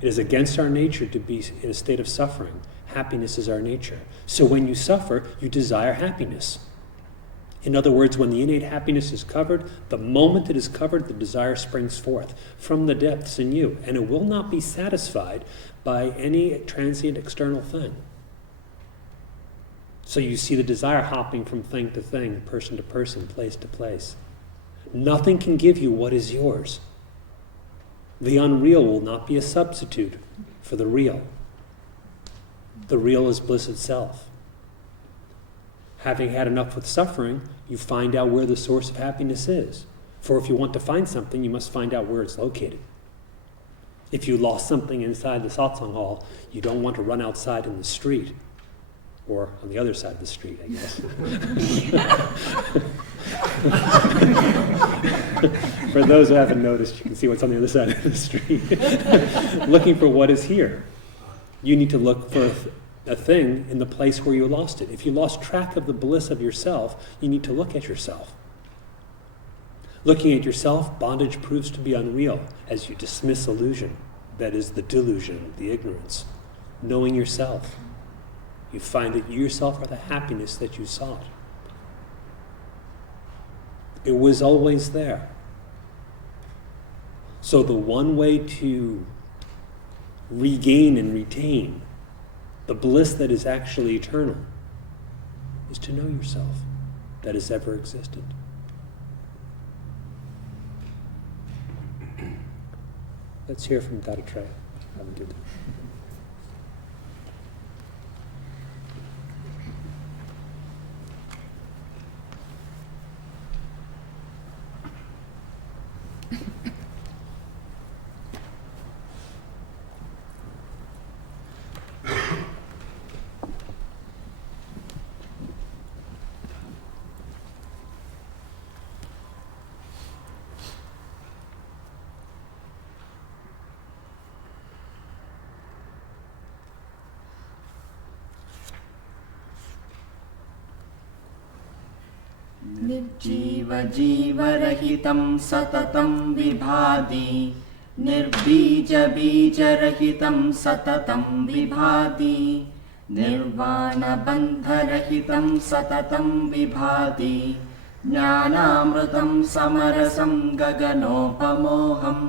It is against our nature to be in a state of suffering. Happiness is our nature. So when you suffer, you desire happiness. In other words, when the innate happiness is covered, the moment it is covered, the desire springs forth from the depths in you, and it will not be satisfied by any transient external thing. So you see the desire hopping from thing to thing, person to person, place to place. Nothing can give you what is yours. The unreal will not be a substitute for the real. The real is bliss itself. Having had enough with suffering, you find out where the source of happiness is. For if you want to find something, you must find out where it's located. If you lost something inside the satsang hall, you don't want to run outside in the street. Or on the other side of the street, I guess. For those who haven't noticed, you can see what's on the other side of the street. Looking for what is here. You need to look for a thing in the place where you lost it. If you lost track of the bliss of yourself, you need to look at yourself. Looking at yourself, bondage proves to be unreal as you dismiss illusion. That is the delusion, the ignorance. Knowing yourself, you find that you yourself are the happiness that you sought. It was always there. So the one way to regain and retain the bliss that is actually eternal is to know yourself that has ever existed. Let's hear from Avadhuta. Avadhuta. निर्जीवजीवरहितं सततं विभाति निर्बीजबीजरहितं सततं विभाति निर्वाणबन्धरहितं सततं विभाति ज्ञानामृतं समरसं गगनोपमोहम्.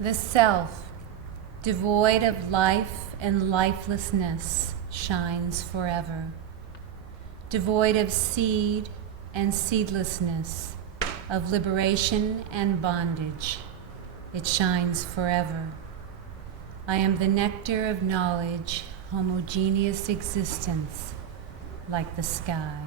The self, devoid of life and lifelessness, shines forever. Devoid of seed and seedlessness, of liberation and bondage, it shines forever. I am the nectar of knowledge, homogeneous existence, like the sky.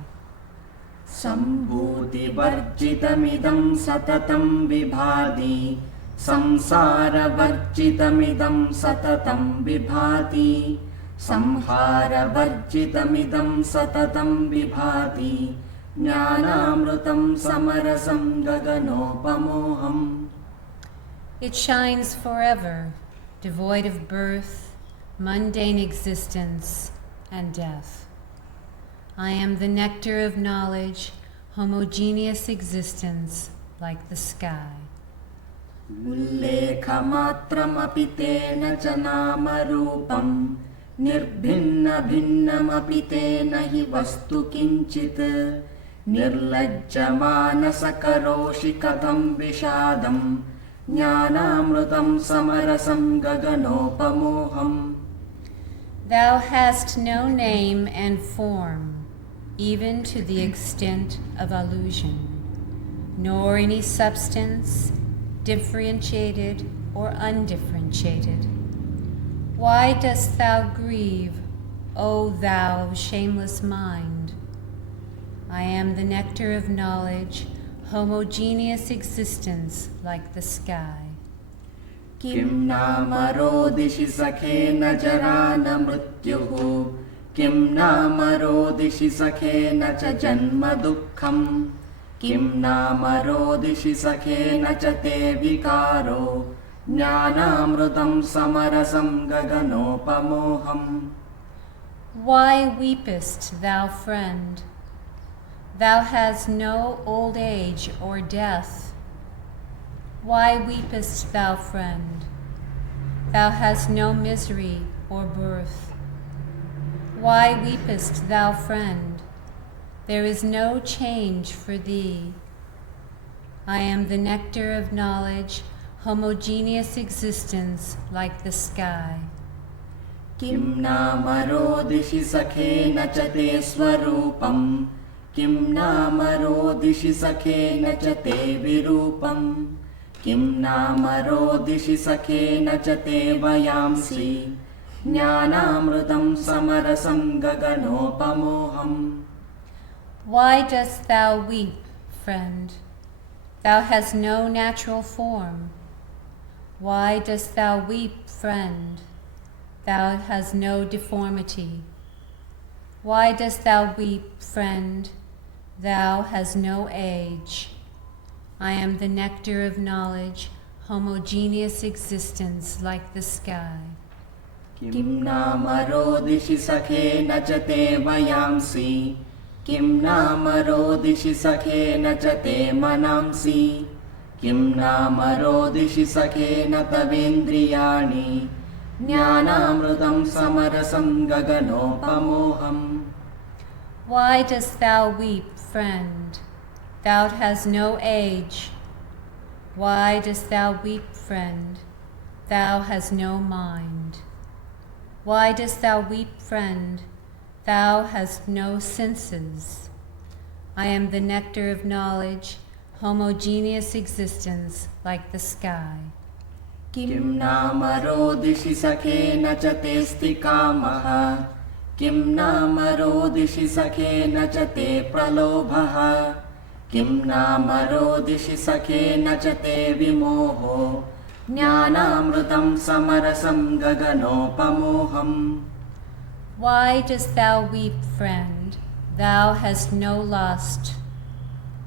Sambhuti-varjitamidam satatam vibhati Samsara-varjitamidam satatam vibhati Samhara-varjitamidam satatam vibhati Jnanamrutam samarasam gaganopamoham. It shines forever, devoid of birth, mundane existence, and death. I am the nectar of knowledge, homogeneous existence, like the sky. Ullekhamatram tena cha nama rupam Nirbhinna-bhinnam tena hi vastu kinchit Nirlajjamana-sakaroshi katham vishadam Jnanamrutam samarasam gaganopamoham. Thou hast no name and form, even to the extent of illusion, nor any substance, differentiated or undifferentiated. Why dost thou grieve, O thou shameless mind? I am the nectar of knowledge, homogeneous existence like the sky. Kim namarodhishi sakhena jarana mrityuhu Kim namarodhishi sakhena cha janma dukkham Kim namarodhishi sakhena cha te vikaro Jnanamrutam samarasam gaganopamoham. Why weepest thou, friend? Thou hast no old age or death. Why weepest thou, friend? Thou hast no misery or birth. Why weepest thou, friend? There is no change for thee. I am the nectar of knowledge, homogeneous existence like the sky. Kim namarodhishi sakhena cha te swarupam Kim namarodhishi sakhena cha te virupam Kim namarodhishi sakhena cha te vayamsi Jnanamrutam samarasam gaganopamoham. Why dost thou weep, friend? Thou hast no natural form. Why dost thou weep, friend? Thou hast no deformity. Why dost thou weep, friend? Thou hast no age. I am the nectar of knowledge, homogeneous existence like the sky. Kim namarodhishi sakhena cha te vayamsi Kim namarodhishi sakhena cha te manamsi Kim namarodhishi sakhena tavendriyani Jnanamrutam samarasam gaganopamoham. Why dost thou weep, friend? Thou hast no age. Why dost thou weep, friend? Thou hast no mind. Why dost thou weep, friend? Thou hast no senses. I am the nectar of knowledge, homogeneous existence like the sky. Kim namarodhishi sakhena cha te stikamaha Kim namarodhishi sakhena cha te pralobhaha Kim namarodhishi sakhena cha te vimoho Jnanamrutam samarasam gaganopamoham. Why dost thou weep, friend? Thou hast no lust.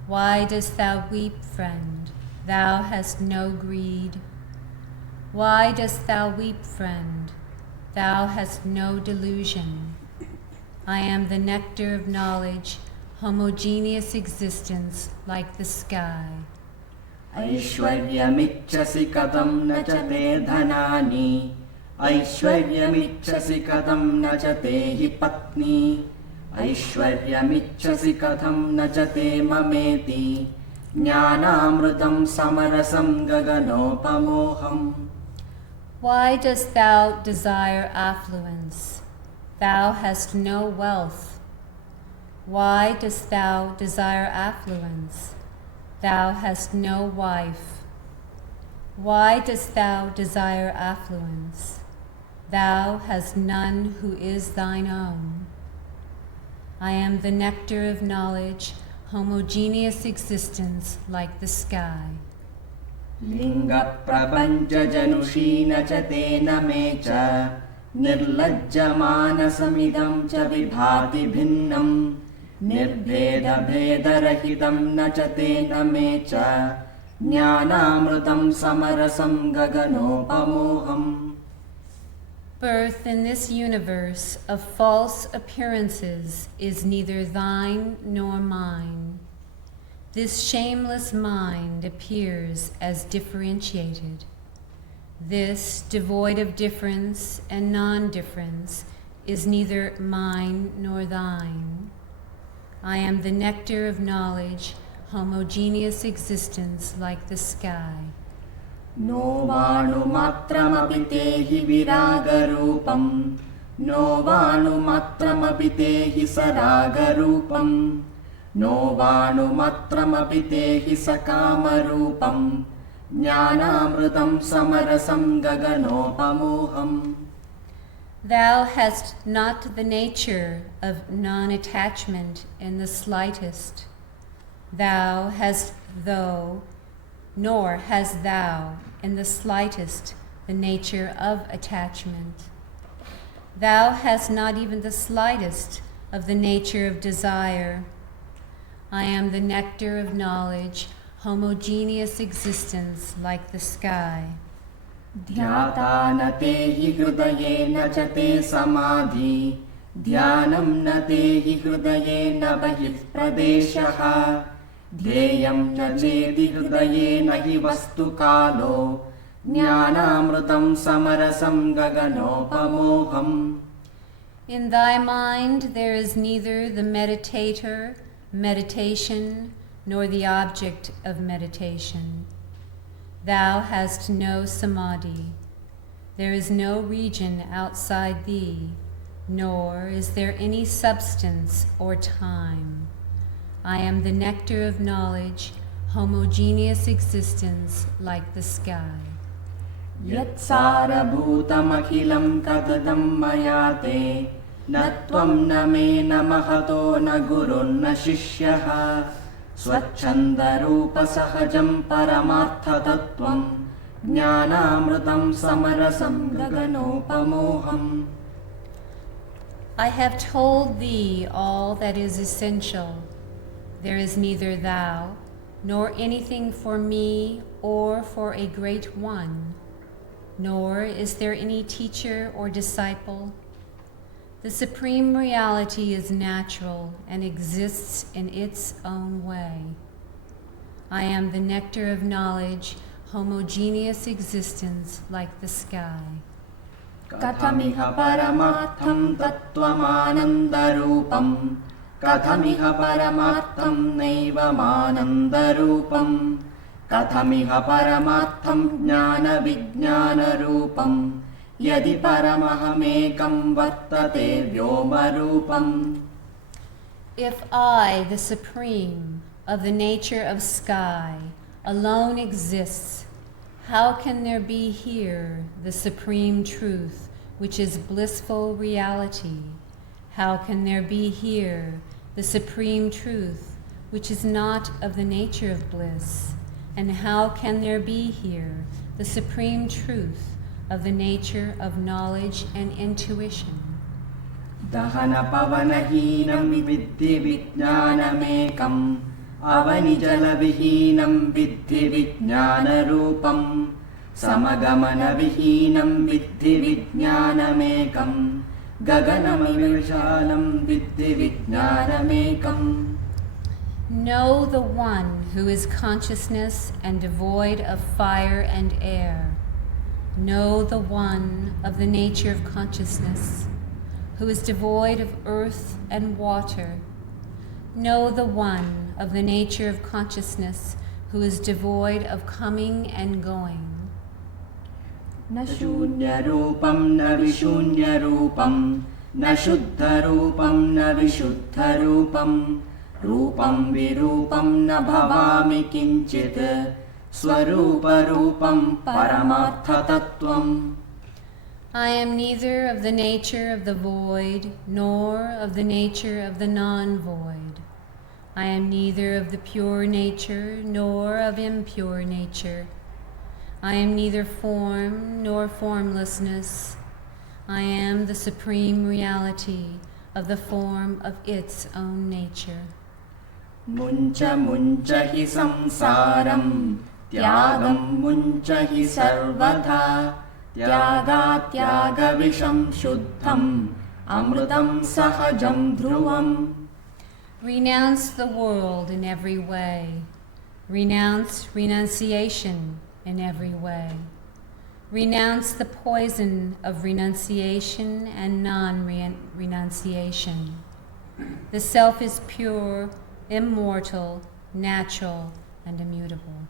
Why dost thou weep, friend? Thou hast no greed. Why dost thou weep, friend? Thou hast no delusion. I am the nectar of knowledge, homogeneous existence like the sky. ऐश्वर्यमिच्छसि कथं न च ते धनानि ऐश्वर्यमिच्छसि कथं न च ते हि पत्नी ऐश्वर्यमिच्छसि कथं न च ते ममेति ज्ञानामृतं समरसं गगनोपमोहम्. Why dost thou desire affluence? Thou hast no wealth. Why dost thou desire affluence? Thou hast no wife. Why dost thou desire affluence? Thou hast none who is thine own. I am the nectar of knowledge, homogeneous existence like the sky. लिङ्गप्रपञ्चजनुषी न च तेन मे च निर्लज्जमानसमिदं च विभाति भिन्नं निर्भेदभेदरहितं न च तेन मे च ज्ञानामृतं समरसं गगनोपमोहम्. Birth in this universe of false appearances is neither thine nor mine. This shameless mind appears as differentiated. This, devoid of difference and non-difference, is neither mine nor thine. I am the nectar of knowledge, homogeneous existence like the sky. नो वाणुमात्रमपि ते हि विरागरूपं no वाणुमात्रमपि ते हि सरागरूपं no वाणुमात्रमपि ते हि सकामरूपं ज्ञानामृतं समरसं गगनोपमोहम्. Thou hast not the nature of non-attachment in the slightest. Thou hast thou, nor hast thou in the slightest the nature of attachment. Thou hast not even the slightest of the nature of desire. I am the nectar of knowledge, homogeneous existence like the sky. ध्याता न ते हि हृदये न च ते समाधि ध्यानं न ते हि हृदये न बहिः प्रदेशः ध्येयं न चेति हृदये न हि वस्तु कालो ज्ञानामृतं समरसं गगनोपमोहम्. In thy mind there is neither the meditator, meditation, nor the object of meditation. Thou hast no samadhi. There is no region outside thee, nor is there any substance or time. I am the nectar of knowledge, homogeneous existence like the sky. यत्सारभूतमखिलं कथितं मया ते न त्वं न मे न महतो न गुरुर्न शिष्यः स्वच्छन्दरूपसहजं परमार्थतत्त्वं ज्ञानामृतं समरसं गगनोपमोहम्. I have told thee all that is essential. There is neither thou, nor anything for me or for a great one, nor is there any teacher or disciple. The supreme reality is natural and exists in its own way. I am the nectar of knowledge, homogeneous existence like the sky. कथमिह परमार्थं तत्त्वमानन्दरूपं कथमिह परमार्थं नैवमानन्दरूपं कथमिह परमार्थं ज्ञानविज्ञानरूपं यदि परमहमेकं वर्तते व्योमरूपम्. If I, the supreme, of the nature of sky, alone exists, how can there be here the supreme truth, which is blissful reality? How can there be here the supreme truth, which is not of the nature of bliss? And how can there be here the supreme truth of the nature of knowledge and intuition? दहनपवनहीनं विद्धि विज्ञानमेकम् अवनिजलविहीनं विद्धि विज्ञानरूपं समगमनविहीनं विद्धि विज्ञानमेकं गगनमिव विशालं विद्धि विज्ञानमेकम्. Know the one who is consciousness and devoid of fire and air. Know the one of the nature of consciousness, who is devoid of earth and water. Know the one of the nature of consciousness, who is devoid of coming and going. न शून्यरूपं न विशून्यरूपं न शुद्धरूपं न विशुद्धरूपं रूपं विरूपं न भवामि किञ्चित् स्वरूपरूपं परमार्थतत्त्वम्. I am neither of the nature of the void, nor of the nature of the non-void. I am neither of the pure nature, nor of impure nature. I am neither form nor formlessness. I am the supreme reality of the form of its own nature. मुञ्च मुञ्च हि संसारं त्यागं मुञ्च हि सर्वथा त्यागात्यागविषं शुद्धम् अमृतं सहजं ध्रुवम्. Renounce the world in every way. Renounce renunciation in every way. Renounce the poison of renunciation and non-renunciation. The self is pure, immortal, natural, and immutable.